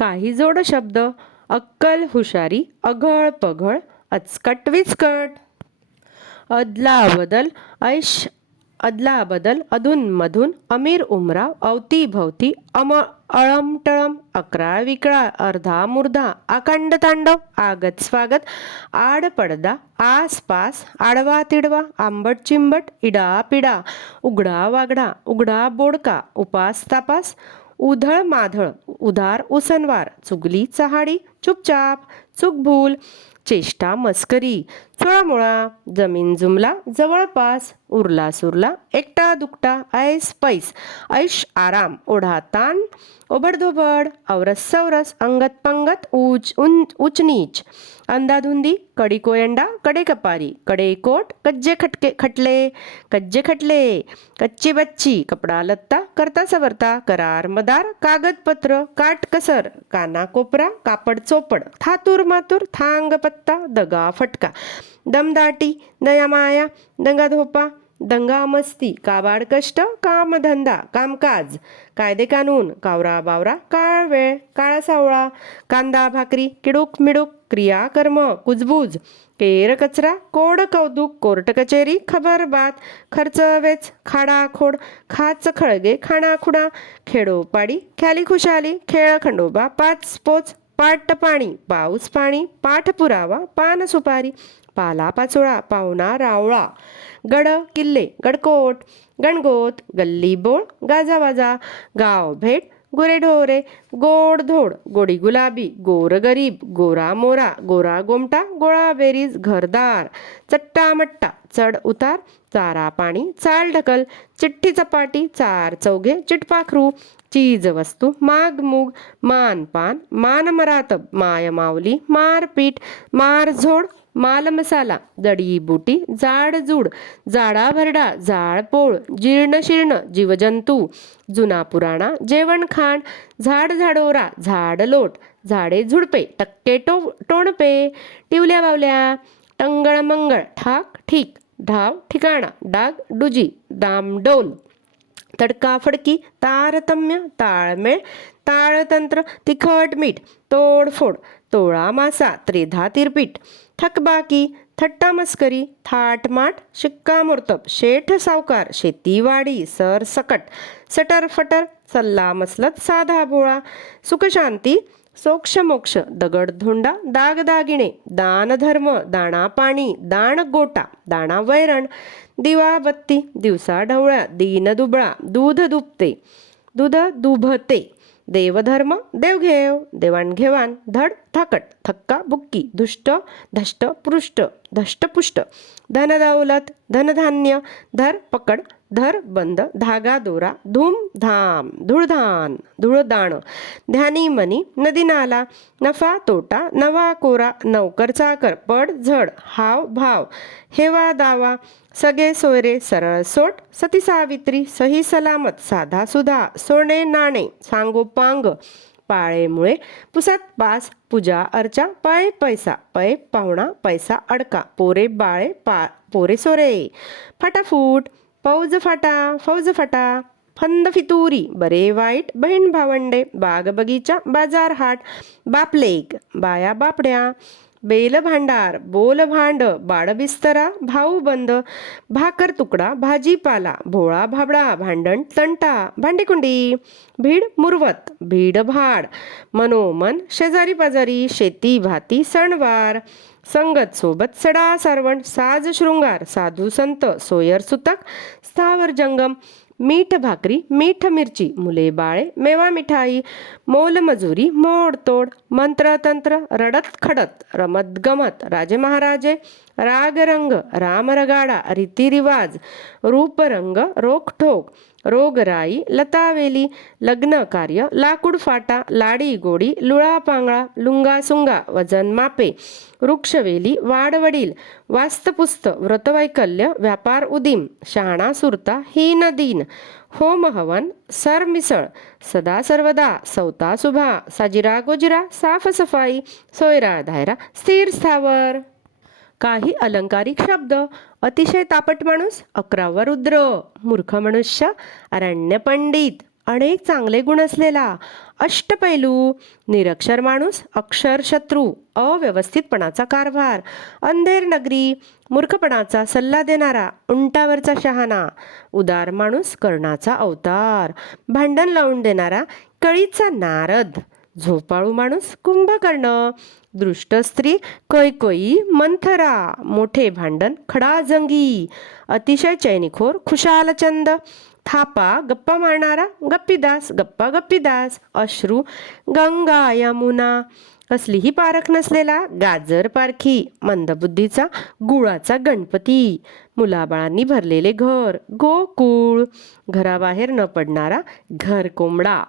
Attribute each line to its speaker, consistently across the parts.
Speaker 1: काही जोड शब्द अक्कल हुशारी अघळ पघळ अचकट विचकट. अदला बदल ऐश अदला बदल अधूनमधून अमीर उमराव अवतीभवती अम अळम टळम अकराळ विकळा अर्धा मुर्धा अखंड तांडव आगत स्वागत आड पडदा आसपास आडवा तिडवा आंबट चिंबट इडा पिडा उघडा वागडा उघडा बोडका उपास तापास उधळ माधळ उधार उसनवार चुगली चहाडी चुपचाप चुकभूल चेष्टा मस्करी. चुळामुळा जमीन जुमला जवळपास उरला सुरला एकटा दुकटा ऐस पैस ऐश आराम ओढा ताण ओबडधोबड औरस सवरस अंगत पंगत उच उन उच नीच. अंधाधुंदी कडी कोयंडा कडे कपारी कडे कोट कज्जे खटके खटले कज्जे खटले. कच्ची बच्ची कपडा लत्ता करता सवरता करार मदार कागदपत्र काटकसर काना कोपरा कापड चोपड थातूर मातूर थांग पत्ता. दगा फटका. दमदाटी दयामाया दंगाधोपा दंगा मस्ती काबाड कष्ट कामधंदा कामकाज. कायदे कानून कावरा बावरा काळ वेळ काळा सावळा. कांदा भाकरी किडूक मिडूक क्रिया कर्म कुजबूज. केर कचरा कोड कौतुक कोर्ट कचेरी खबर बात. खर्च वेच खाडा खोड खाच खळगे खाणाखुणा खेडोपाडी ख्याली खुशाली खेळ खंडोबा पाच पोच पाट पाणी पाऊस पाणी पाठ पुरावा पान सुपारी पाला पाचोळा पाहुणा रावळा गड किल्ले गडकोट गणगोत गल्ली बोळ गाजावाजा गाव भेट गुरेढोरे गोडधोड गोड धोड गोडी गुलाबी गोर गरीब गोरा मोरा गोरा गोमटा गोळा बेरीज घरदार चट्टा मट्टा चढ उतार चारा पाणी चाल ढकल चिठ्ठी चपाटी चार चौघे चिटपाखरू चीज वस्तू माग मूग मान पान मान मरातब माय माऊली मारपीट मारझोड मालमसाला जडीबुटी जाडजूड बुटी जाड जूड जीर्ण जीवजंतू जुना पुराणा जेवण खाण झाड झाडोरा झाड लोट झाडे झुडपे टक्के टो टोणपे टिवल्या बावल्या टंगळ मंगळ ठाक ठीक ढाव ठिकाणा डाग डुजी दामडोल तडका फडकी तारतम्य ताळमेळ ताळतंत्र तिखट मीठ तोडफोड तोळा मासा त्रेधा तिरपीट थकबाकी थट्टा मस्करी थाटमाट शिक्कामोर्तब शेठ सावकार शेतीवाडी सरसकट सटर फटर सल्ला मसलत साधा भोळा सुखशांती सोक्ष मोक्ष दगड धोंडा दागदागिने दान धर्म दाणा पाणी दाण गोटा दाणा वैरण दिवा बत्ती दिवसा ढवळ्या दीन दुबळा दूध दुपते दूध दुभते देवधर्म देवघेव देवाणघेवाण धड थाकट थक्का बुक्की दुष्ट धष्ट पृष्ठ धष्टपुष्ट धनदौलत धनधान्य धर पकड धर बंद धागा दोरा धूम धाम धुळधान धुळदाण ध्यानी मनी नदी नाला नफा तोटा नवा कोरा नौकर चाकर पड झड हाव भाव हेवा दावा सगळे सोयरे सरळ सोट सती सावित्री सही सलामत साधा सुधा सोने नाणे सांगोपांग पाळेमुळे पुसात पास पूजा अर्चा पाय पैसा पै पाहुणा पैसा अडका पोरे बाळे पा पोरे सोरे. फाटाफूट फौज फाटा फौज फाटा फंद फितुरी बरे वाईट बहीण भावंडे बाग बगीचा बाजार हाट बापलेक बाया बापड्या बेल भांडार बोल भांड भाऊ बंद भाकर तुकडा भाजीपाला भोळा भाबडा भांडण तंटा भांडीकुंडी भीड मुरवत भीड भाड मनोमन शेजारी पाजारी शेती भाती सणवार संगत सोबत सडा सारवण साज शृंगार साधू संत सोयर सुतक स्थावर जंगम मीठ भाकरी मीठ मिरची मुले बाळे मेवा मिठाई मोलमजुरी मोडतोड मंत्रतंत्र रडत खडत रमत गमत राजे महाराजे रागरंग रामरगाडा रीतिरिवाज रूपरंग रोखठोक रोगराई लतावेली लग्न कार्य लाकूड फाटा लाडी गोडी लुळा पांगळा लुंगा सुंगा वजन मापे वृक्षवेली वाडवडील वास्तपुस्त व्रतवैकल्य व्यापार उदीम शहाणा सुरता हीन दीन होम हवन सरमिसळ सदा सर्वदा सौता सुभा साजिरा गोजिरा साफसफाई सोयरा धायरा स्थिर स्थावर काही अलंकारिक शब्द. अतिशय तापट माणूस अकरावा रुद्र. मूर्ख मनुष्य अरण्य पंडित. अनेक चांगले गुण असलेला. अष्टपैलू निरक्षर माणूस अक्षर शत्रू. अव्यवस्थितपणाचा कारभार. अंधेर नगरी. मूर्खपणाचा सल्ला देणारा. उंटावरचा शहाणा. उदार माणूस कर्णाचा अवतार. भांडण लावून देणारा. कळीचा नारद. झोपाळू माणूस कुंभकर्ण. दृष्ट स्त्री कैकई मंथरा. मोठे भांडण खडाजंगी. अतिशय चैनिखोर खुशालचंद थापा गप्पा मारणारा गप्पीदास गप्पा गप्पीदास. अश्रू गंगा यमुना. कसलीही पारख नसलेला गाजर पारखी. मंदबुद्धीचा गुळाचा गणपती. मुलाबाळांनी भरलेले घर. गोकुळ. घराबाहेर न पडणारा घर कोंबडा.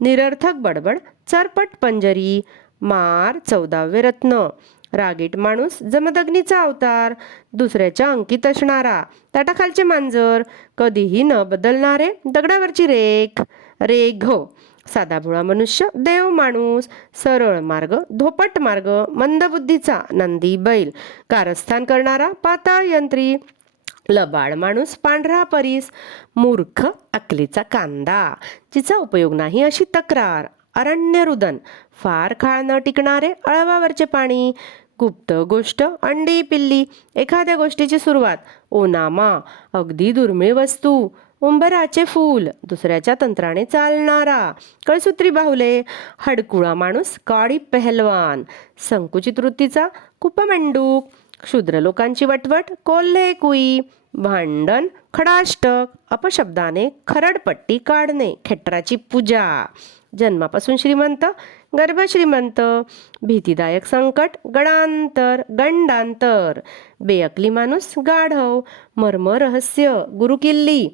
Speaker 1: निरर्थक बडबड चरपट पंजरी. मार चौदावे रत्न. रागीट माणूस जमदग्नीचा अवतार. दुसऱ्याच्या अंकित असणारा. ताटाखालचे मांजर. कधीही न बदलणारे दगडावरची रेख. रेघ. साधाभोळा मनुष्य देव माणूस. सरळ मार्ग धोपट मार्ग. मंदबुद्धीचा नंदी बैल. कारस्थान करणारा पाताळ यंत्री. लबाड माणूस पांढरा परीस मूर्ख अकलीचा कांदा जिचा उपयोग नाही अशी तक्रार अरण्य रुदन फार काळ न टिकणारे अळवावरचे पाणी गुप्त गोष्ट अंडी पिल्ली एखाद्या गोष्टीची सुरुवात ओनामा अगदी दुर्मिळ वस्तू उंबराचे फूल दुसऱ्याच्या तंत्राने चालणारा कळसूत्री बाहुले हडकुळा माणूस काळी पहलवान संकुचित वृत्तीचा कुपमंडूक क्षुद्र लोकांची वटवट कोल्हे कुई भांडण खडाष्टक अपशब्दाने खरडपट्टी काढणे खेटराची पूजा. जन्मापासून श्रीमंत गर्भश्रीमंत भीतीदायक संकट गडांतर गंडांतर. बेअकली माणूस गाढव मर्म रहस्य गुरुकिल्ली.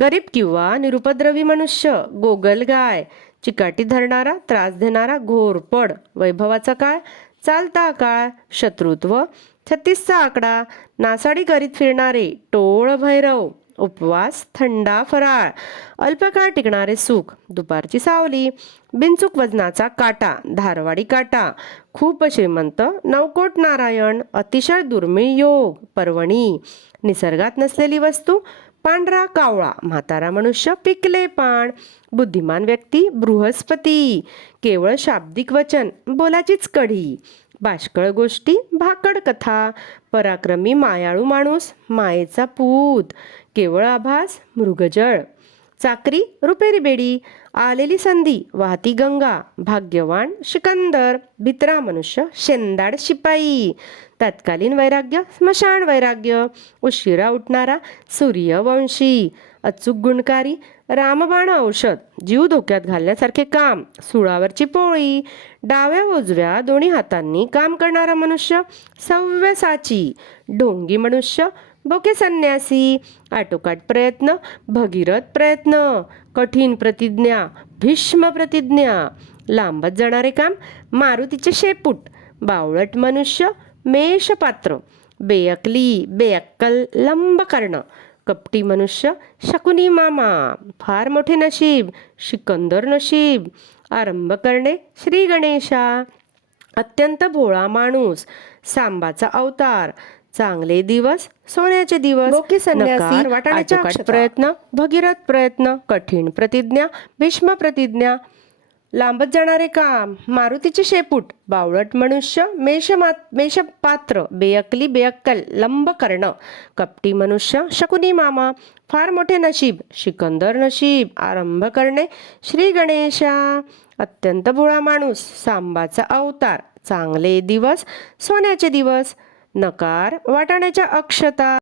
Speaker 1: गरीब किंवा निरुपद्रवी मनुष्य गोगलगाय चिकाटी धरणारा त्रास देणारा घोरपड. वैभवाचा काळ चालता काळ शत्रुत्व छत्तीसचा आकडा नासाडी करीत फिरणारे टोळ भैरव उपवास थंडा फराळ अल्पकाळ टिकणारे सुख दुपारची सावली बिनचूक वजनाचा काटा धारवाडी काटा खूप श्रीमंत नवकोट नारायण अतिशय दुर्मिळ योग पर्वणी निसर्गात नसलेली वस्तू पांढरा कावळा म्हातारा मनुष्य पिकले पाण बुद्धिमान व्यक्ती बृहस्पती केवळ शाब्दिक वचन बोलाचीच कढी बाष्कळ गोष्टी भाकड कथा पराक्रमी मायाळू माणूस मायेचा पूत केवळ आभास मृगजळ. चाकरी रुपेरी बेडी आलेली संधी वाहती गंगा भाग्यवान शिकंदर भित्रा मनुष्य शेंदाड शिपाई. तत्कालीन वैराग्य स्मशान वैराग्य उशिरा उठणारा सूर्यवंशी अचूक गुणकारी रामबाण औषध जीव धोक्यात घालण्यासारखे काम सुळावरची पोळी डाव्या उजव्या दोन्ही हातांनी काम करणारा मनुष्य सव्यसाची डोंगी मनुष्य बोके संन्यासी आटोकाट प्रयत्न भगीरथ प्रयत्न कठीण प्रतिज्ञा भीष्म प्रतिज्ञा लांबत जाणारे काम मारुतीचे शेपूट बावळट मनुष्य मेषपात्र बेअकली बेअक्कल लंब करणं कपटी मनुष्य शकुनी मामा फार मोठे नशीब सिकंदर नशीब आरंभ करणे श्री गणेशा अत्यंत भोळा माणूस सांबाचा अवतार चांगले दिवस सोन्याचे दिवस
Speaker 2: अक्षता.
Speaker 1: प्रयत्न भगीरथ प्रयत्न कठीण प्रतिज्ञा भीष्म प्रतिज्ञा लांबत जाणारे काम मारुतीचे शेपूट बावळट मनुष्य मेषमा मेषपात्र बेअकली बेअक्कल लंब कर्ण कपटी मनुष्य शकुनी मामा फार मोठे नशीब सिकंदर नशीब आरंभ करणे श्री गणेशा अत्यंत भोळा माणूस सांबाचा अवतार चांगले दिवस सोन्याचे दिवस नकार वाटाण्याच्या अक्षता.